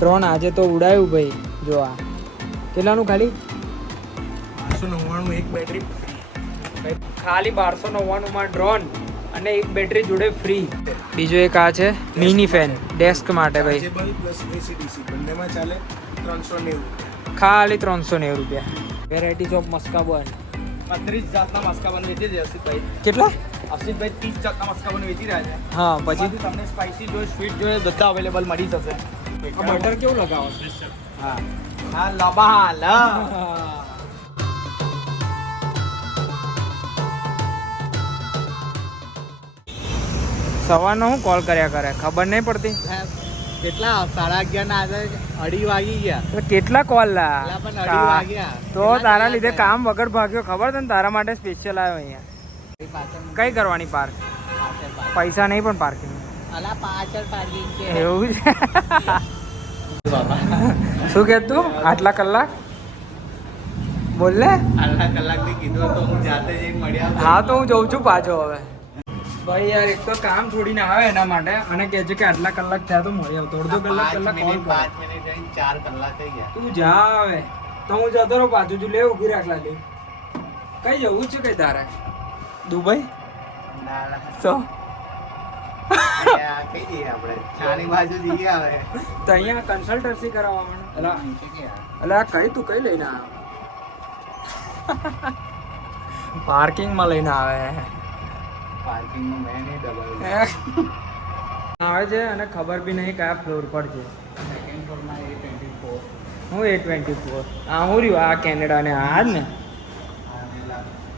Drone આજે તો ઉડાયું ભાઈ. જો આ કેટલાનું ખાલી 1299 એક બેટરી ભાઈ, ખાલી 1299 માં ડ્રોન અને એક બેટરી જોડે ફ્રી. બીજો એક આ છે મિની ફેન ડેસ્ક માટે ભાઈ, ચાર્જેબલ પ્લસ AC/DC બંનેમાં ચાલે. 390 ખાલી 390 રૂપિયા. વેરાયટીઝ ઓફ મસ્કાબન 35 જાતના મસ્કાબન વેચી છે હર્ષિતભાઈ. કેટલા? હર્ષિતભાઈ 30 જાતના મસ્કાબન વેચી રહ્યા છે. હા પછી પછી તમને સ્પાઇસી જોઈએ, સ્વીટ જોઈએ, બધા અવેલેબલ મળી જશે. બટર કેવું લગાવો છો? હા હા લબાલ સવારનો હું કોલ કર્યા કરે ખબર નહીં પડતી. કેટલા 11:30 ના આજે 2:30 વાગી ગયા. તો કેટલા કોલ લા પેલા પણ 2:30 વાગ્યા. તો તારા લીધે કામ વગર ભાગ્યો ખબર છે ને, તારા માટે સ્પેશિયલ આવ્યો અહીંયા. કઈ કરવાની પાર્ક? પૈસા નહીં પણ પાર્કિંગ. અલા પાછળ પાર્કિંગ છે. એવું છે? શું કે તું આટલા કલાક બોલ લે. આટલા કલાકથી કીધું તો હું જાતે જઈને મળ્યા. હા તો હું જઉં છું પાછો હવે. ભાઈ યાર એક તો કામ છોડીને આવે એના માટે અને કહે છે કે આટલા કલાક થયા તો મળી આવતો. અડધો કલાક કોલ 5 મિનિટ રહીને 4 કલાક થઈ ગયા. તું જા હવે તો હું જતો રહું પાછું. તું લે ઉભી રાખ લાલી. કઈ જવું છે કઈ તારે? દુબઈ? ના ના તો કઈ જઈએ આપણે ચાની બાજુ જઈએ હવે. તો અહીંયા કન્સલ્ટન્સી કરાવવાનું. અલા અલા કઈ તું કઈ લઈને આવે? પાર્કિંગમાં લઈને આવે. પાર્કિંગમાં મેં નહીં દબાવ્યું. આવે છે અને ખબર બી નહીં કયા ફ્લોર પર છે. સેકન્ડ ફ્લોરમાં A24. હું A24. હા હું રહ્યું આ કેનેડા ને આ જ ને.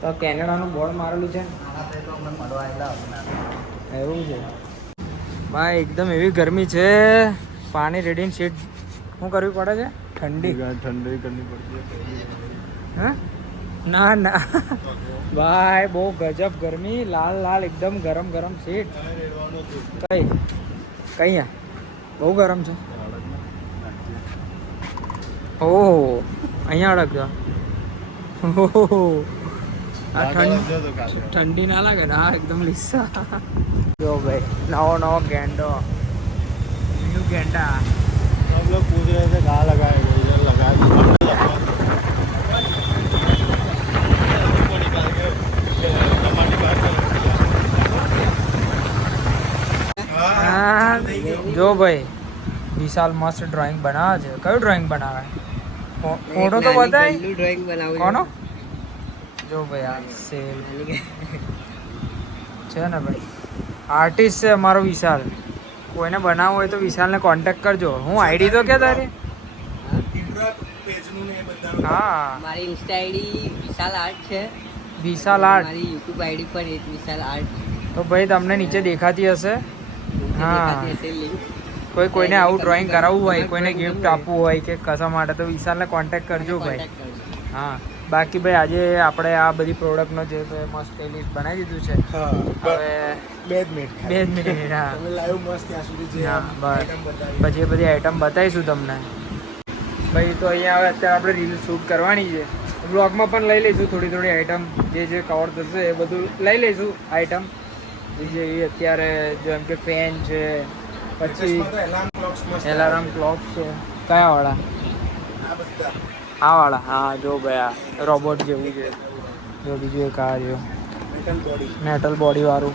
તો કેનેડાનું બોર્ડ મારેલું છે ને. આના તો અમને મળવા આવેલા એવું છે ભાઈ. એકદમ એવી ગરમી છે. પાણી રેડીને સીટ શું કરવી પડે છે? ઠંડી કરવી પડતી. હા ના ના ભાઈ બહુ ગજબ ગરમી. લાલ લાલ એકદમ ગરમ ગરમ સીટ. કઈ કઈ બહુ ગરમ છે. ઓહો અહીંયા અડકજો. ઓહો આ ઠંડી ના લાગે ને? હા એકદમ લીસા. જો ભાઈ નવો ગેંડો, ન્યू गेंडा. सब लोग पूछ रहे थे कहाँ लगाएगा, इधर लगा જો ભાઈ વિશાલ મસ્ત ડ્રોઈંગ બનાવે છે. કયું ડ્રોઈંગ બનાવે? ફોટો તો બતાય. ડ્રોઈંગ બનાવ્યું કોનો? જો ભાઈ આ સેલ છે ને ભાઈ. આર્ટિસ્ટ છે અમારો વિશાલ. કોઈને બનાવવું હોય તો વિશાલને કોન્ટેક્ટ કરજો. હું આઈડી તો કે તારી? પેજનું ને એ બધાનું. હા મારી ઇન્સ્ટા આઈડી વિશાલ આર્ટ છે. વિશાલ આર્ટ. મારી યુટ્યુબ આઈડી પણ એક વિશાલ આર્ટ. તો ભાઈ તમને નીચે દેખાતી હશે. હા. દેખાતી હશે link. કોઈને આવું ડ્રોઈંગ કરાવવું હોય, કોઈને ગિફ્ટ આપવું હોય કે કશા માટે તો વિશાલને કોન્ટેક્ટ કરજો ભાઈ. Contact કરજો. હા બાકી ભાઈ આજે આપણે આ બધી પ્રોડક્ટનો જે મસ્ત પ્લેલિસ્ટ બનાવી દીધું છે. હા હવે 2 મિનિટ 2 મિનિટ. હા તમે લાઈવ મસ્ત ત્યાં સુધી જે હા બસ item બતાવી. પછી એ બધી આઈટમ બતાવીશું તમને. ભાઈ તો અહીંયા હવે અત્યારે આપણે રીલ શૂટ કરવાની છે. બ્લોગમાં પણ લઈ લઈશું થોડી થોડી આઈટમ જે કવર થશે એ બધું લઈ લઈશું આઈટમ. જે અત્યારે જેમ કે ફેન છે, પછી Businessમાં તો alarm clocks મસ્ત એલાર્મ ક્લોક છે. કયા વાળા? આ બધા આ વાળા. હા જો ભાઈ આ રોબોટ જેવું છે. જો બીજું એક આ જો metal body મેટલ બોડી વાળું.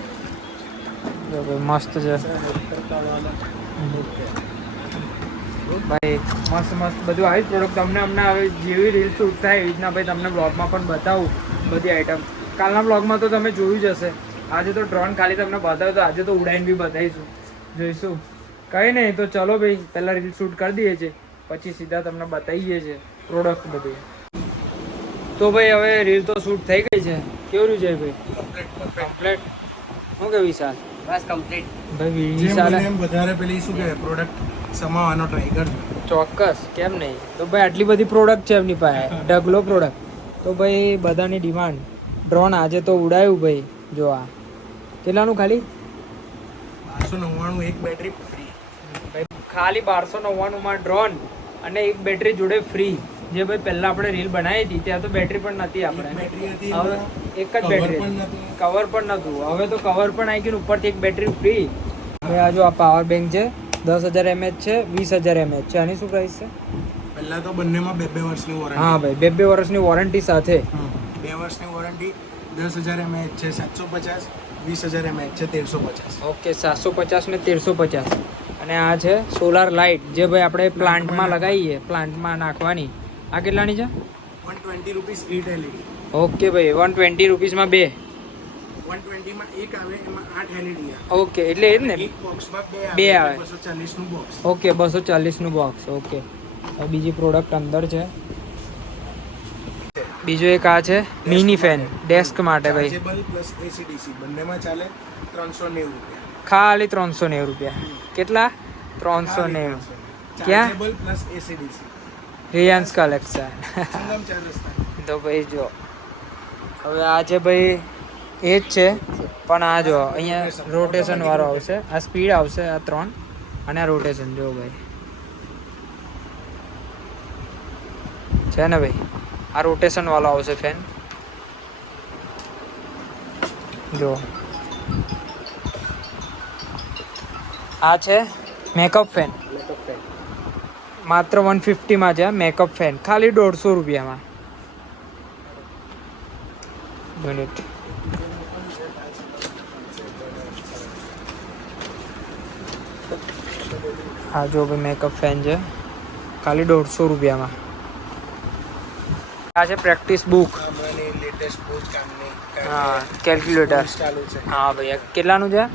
જો ભાઈ મસ્ત છે ભાઈ. મસ્ત બધું આવી પ્રોડક્ટ તમને અમને હવે જેવી રીલ શૂટ થાય એવી રીતના ભાઈ તમને બ્લોગમાં પણ બતાવું બધી આઈટમ. કાલના બ્લોગમાં તો તમે જોયું જ હશે. આજે તો ડ્રોન ખાલી તમને બતાવ્યું, તો આજે તો ઉડાઈને બી બતાવીશું, જોઈશું. કંઈ નહીં તો ચલો ભાઈ પહેલાં રીલ શૂટ કરી દઈએ છીએ, પછી સીધા તમને બતાવીએ છીએ પ્રોડક્ટ બધી. તો ભાઈ હવે રીલ તો શૂટ થઈ ગઈ છે. કેવું રહ્યું છે ભાઈ? કમ્પ્લેટ. શું કે વિશાલ? બસ કમ્પ્લીટ. ભાઈ જેમ વિશાલ બને એમ વધારે પેલી શું કે પ્રોડક્ટ સમાવવાનો ટ્રાય કરજો. ચોક્કસ કેમ નહીં. તો ભાઈ આટલી બધી પ્રોડક્ટ છે એમની પાસે, ઢગલો પ્રોડક્ટ. તો ભાઈ બધાની ડિમાન્ડ. ડ્રોન આજે તો ઉડાયું ભાઈ. જો આ કેટલાનું ખાલી 1299 એક બેટરી ફ્રી. ભાઈ ખાલી 1299 માં ડ્રોન અને એક બેટરી જોડે ફ્રી. જે ભાઈ પહેલા આપણે રીલ બનાવી હતી ત્યાં તો બેટરી પણ નથી આપણે. બેટરી હતી હવે એક જ cover બેટરી પણ નતું. કવર પણ નતું. હવે તો કવર પણ આવી ગયું, ઉપરથી એક બેટરી ફ્રી. ભાઈ આ જો આ પાવર બેંક છે, 10,000 mAh છે, 20,000 mAh છે. આની શું પ્રાઇસ છે? પહેલા તો બંનેમાં 2 વર્ષની વોરંટી. હા ભાઈ, 2 વર્ષની વોરંટી સાથે. 2 વર્ષની વોરંટી. 10,000 mAh છે 750, 20,000 mAh છે 1350. ઓકે, 750 ને 1350. અને આ છે સોલાર લાઇટ, જે ભાઈ આપણે પ્લાન્ટમાં લગાવીએ, પ્લાન્ટમાં નાખવાની. આ કેટલાની છે? 120 રૂપીસ 8 LED. ઓકે ભાઈ, 120 રૂપીસમાં 2. 120 માં એક આવે, એમાં 8 LED આવે. ઓકે, એટલે એ જ ને. એક બોક્સમાં બે 2 આવે. આવે. 240 નું બોક્સ. ઓકે, 240 નું બોક્સ. ઓકે, હવે બીજી પ્રોડક્ટ અંદર છે. બીજો એક આ છે મિની ફેન, ડેસ્ક માટે ભાઈ. ચાર્જેબલ પ્લસ AC/DC બંનેમાં ચાલે. 390 રૂપિયા. ખાલી 390 રૂપિયા. કેટલા? 390. ક્યાં? Chargeable plus AC/DC. રિયાન્સ કલેક્શન. સંગમ 4 રસ્તા. તો ભાઈ જો, હવે આ છે ભાઈ એ જ છે, પણ આ જો અહીંયા રોટેશન વાળો આવશે. આ સ્પીડ આવશે, આ 3, અને આ રોટેશન જો ભાઈ છે ને ભાઈ. આ રોટેશન વાળો આવશે ફેન જો. આ છે મેકઅપ ફેન, માત્ર 150 માં છે. મેકઅપ ફેન ખાલી 150 રૂપિયામાં. મિનિટ. હા જો ભાઈ, મેકઅપ ફેન છે ખાલી 150 રૂપિયામાં. આ છે પ્રેક્ટિસ બુક. હમણાંની લેટેસ્ટ બહુ જ કામની. હા, કેલ્ક્યુલેટર. ચાલુ છે. હા ભાઈ, આ કેટલાનું છે?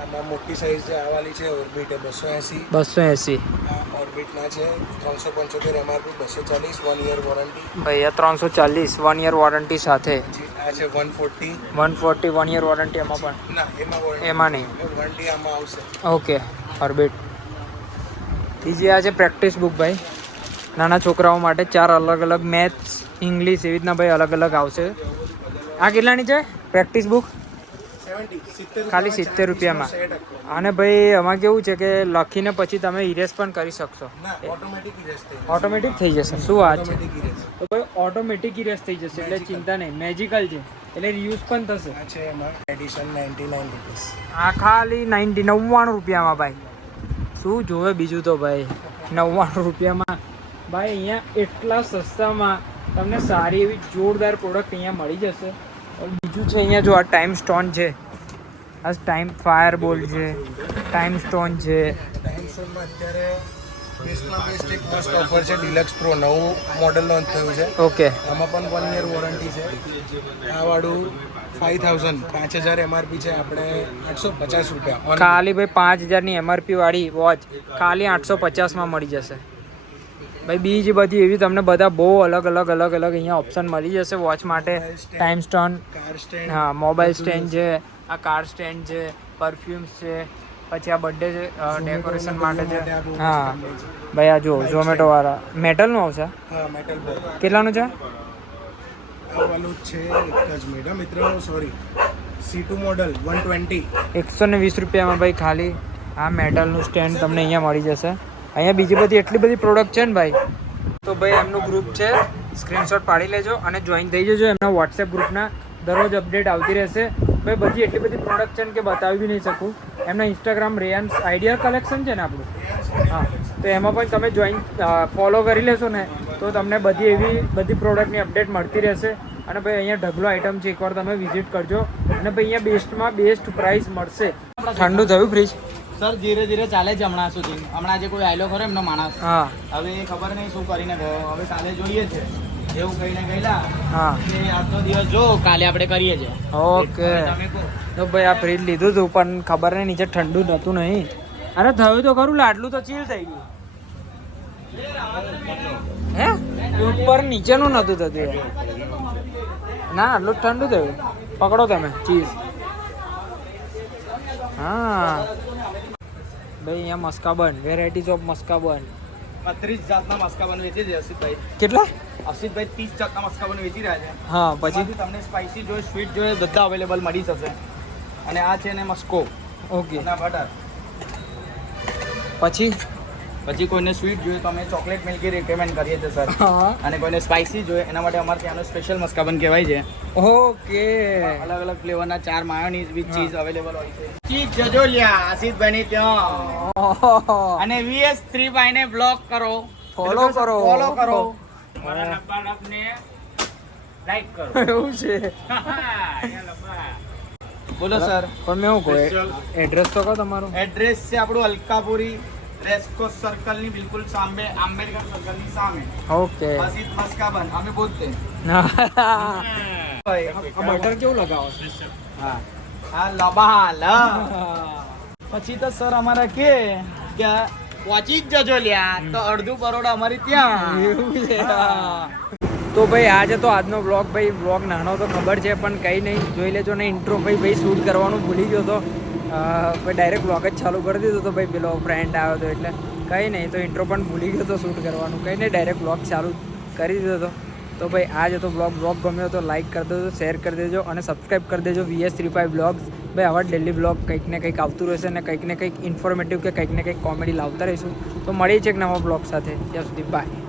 આમાં મોટી સાઈઝ જે આવાલી છે ઓર્બિટ એ 280. 280. આ ઓર્બિટના છે 375 MRP 240 1 યર વોરંટી. ભાઈ આ 340 1 યર વોરંટી સાથે. આ છે 140. 140 1 યર વોરંટી એમાં પણ? ના, એમાં વોરંટી. એમાં નહીં. વોરંટી આમાં આવશે. Okay, orbit. બીજી આ છે પ્રેક્ટિસ બુક ભાઈ, નાના છોકરાઓ માટે. 4 અલગ અલગ મેથ્સ, ઇંગ્લિશ એવી રીતના ભાઈ અલગ અલગ આવશે. આ કેટલાની છે પ્રેક્ટિસ બુક? 70 ખાલી 70 રૂપિયામાં. અને ભાઈ આમાં કેવું છે કે લખીને પછી તમે ઇરેઝ પણ કરી શકશો. ના, ઓટોમેટિક ઇરેઝ થઈ જશે. ઓટોમેટિક થઈ જશે. શું વાત છે? Automatic erase. તો ભાઈ ઓટોમેટિક ઇરેઝ થઈ જશે, એટલે ચિંતા નહીં. મેજિકલ છે એટલે રીયુઝ પણ થશે. આ છે એમાં એડિશન 99 રૂપીસ. આ ખાલી 99 રૂપિયામાં ભાઈ. શું જોવે બીજું તો ભાઈ, 99 રૂપિયામાં ભાઈ. અહીંયા એટલા સસ્તામાં તમને સારી એવી જોરદાર પ્રોડક્ટ અહીંયા મળી જશે. બીજું છે અહીંયા જો, આ ટાઈમ સ્ટોન છે, આ ટાઈમ ફાયર બોલ છે, ટાઈમ સ્ટોન છે. ટાઈમ સ્ટોનમાં અત્યારે બેસ્ટમાં બેસ્ટ એક મસ્ત ઓફર છે. ડિલક્સ પ્રો નવું મોડલ લોન્ચ થયું છે. ઓકે, આમાં પણ 1 યર વોરંટી છે. આ વાળું 5000 MRP છે, આપણે 850 રૂપિયા. ખાલી ભાઈ 5000ની MRP વાળી વોચ ખાલી 850માં મળી જશે ભાઈ. બીજી બધી એવી તમને બધા બહુ અલગ અલગ અહીંયા ઓપ્શન મળી જશે વોચ માટે. Time stone, car stand. હા, મોબાઈલ સ્ટેન્ડ છે, આ કાર સ્ટેન્ડ છે, પરફ્યુમ્સ છે, પછી આ બર્થડે ડેકોરેશન માટે છે. હા ભાઈ, આ જો ઝોમેટો વાળા મેટલનું આવશે. હા, મેટલ બોલ. કેટલાનું છે? આ વાળું છે એક જ મિનિટ મિત્રો, સોરી, C2 મોડલ 120. 120 રૂપિયામાં ભાઈ ખાલી આ મેટલનું સ્ટેન્ડ તમને અહીંયા મળી જશે. અહીંયા બીજી બધી એટલી બધી પ્રોડક્ટ છે ને ભાઈ. તો ભાઈ એમનું ગ્રુપ છે, સ્ક્રીનશોટ પાડી લેજો અને જોઈન થઈ જજો એમના વોટ્સએપ ગ્રુપના. દરરોજ અપડેટ આવતી રહેશે ભાઈ. બધી એટલી બધી પ્રોડક્ટ છે ને કે બતાવી બી નહીં શકું. એમના ઇન્સ્ટાગ્રામ રેયાન્સ આઈડિયા કલેક્શન છે ને આપણું, હા, તો એમાં પણ તમે જોઈન ફોલો કરી લેશો ને તો તમને બધી એવી બધી પ્રોડક્ટની અપડેટ મળતી રહેશે. અને ભાઈ અહીંયા ઢગલો આઈટમ છે, એકવાર તમે વિઝિટ કરજો. અને ભાઈ અહીંયા બેસ્ટમાં બેસ્ટ પ્રાઇસ મળશે. ઠંડુ થયું ફ્રીજ? સર ધીરે ધીરે ચાલે જ હમણાં સુધી. હમણાં જે કોઈ આયલો ખરો એમનો માણસ, હા, હવે એ ખબર નહીં શું કરીને ગયો. હવે કાલે જોઈએ છે એવું કહીને ગયેલા હા. કે આજનો દિવસ જો કાલે આપણે કરીએ છીએ. ઓકે, તમે કહો. તો ભાઈ આ ફ્રીજ લીધું હતું પણ ખબર નહીં નીચે ઠંડુ નહોતું નહીં. અરે થયું તો ખરું, લાડલું તો ચીલ થઈ ગયું. હે, ઉપર નીચેનું નહોતું થતું યાર. ના, આટલું જ ઠંડુ થયું. પકડો તમે ચીઝ. હા ભાઈ, અહીંયા મસ્કાબન, વેરાયટીઝ ઓફ મસ્કાબન. 32 જાતના મસ્કાબન વેચે છે અસિતભાઈ. કેટલા? અસિતભાઈ 30 જાતના મસ્કાબન વેચી રહ્યા છે. હા, પછી એમાંથી તમને સ્પાઇસી જોઈએ, સ્વીટ જોઈએ, બધા અવેલેબલ મળી જશે. અને આ છે ને મસ્કો ઓકે, અને બટર. પછી પછી કોઈને સ્વીટ જોઈએ તો અમે ચોકલેટ મિલ્કી રેકમેન્ડ કરીએ છીએ સર. હા અને કોઈને સ્પાઇસી જોઈએ એના માટે અમારે ત્યાંનું સ્પેશિયલ મસ્કાબન કહેવાય છે. ઓકે અલગ અલગ ફ્લેવરના 4 માયોનીઝ વિથ ચીઝ અવેલેબલ હોય છે. ચીઝ જજોલિયા આશિષભાઈની ત્યાં. અને VS3 ભાઈને બ્લોક કરો, ફોલો કરો ફોલો કરો. લાઈક કરો એવું છે બોલો સર. પણ મેં હું કહું એડ્રેસ તો કહો તમારું. એડ્રેસ છે આપણું અલકાપુરી રેસ્કો સર્કલ ની બિલકુલ સામે, આંબેડકર સર્કલ ની સામે. ઓકે આશિષ મસ્કાબન અમે બોલતે. બટર કેવું લગાવો છો? હા હા લબાલ. પછી તો સર અમારા કે પહોંચી જ જજો લ્યા તો અડધું કરોડ અમારી ત્યાં. એવું છે તો ભાઈ આજે તો આજનો બ્લોગ નાનો તો ખબર છે પણ કંઈ નહીં જોઈ લેજો ને. ઇન્ટ્રો ભાઈ શૂટ કરવાનું ભૂલી ગયો તો ભાઈ ડાયરેક્ટ બ્લોગ જ ચાલુ કરી દીધો તો ભાઈ પેલો ફ્રેન્ડ આવ્યો હતો એટલે કંઈ નહીં તો ઇન્ટ્રો પણ ભૂલી ગયો તો શૂટ કરવાનું. કંઈ નહીં ડાયરેક્ટ બ્લોગ ચાલુ કરી દીધો હતો. તો ભાઈ આજે તો બ્લોગ ગમ્યો તો લાઈક કરી દેજો, શેર કરી દેજો અને સબસ્ક્રાઈબ કરી દેજો VS35 બ્લોગ્સ. ભાઈ આવા ડેલી બ્લોગ કંઈક ને કંઈક આવતું રહેશે ને કંઈક ઇન્ફોર્મેટિવ કે કંઈક ને કંઈક કોમેડી લાવતા રહીશું. તો મળીએ છીએ એક નવા બ્લોગ સાથે. ત્યાં સુધી બાય.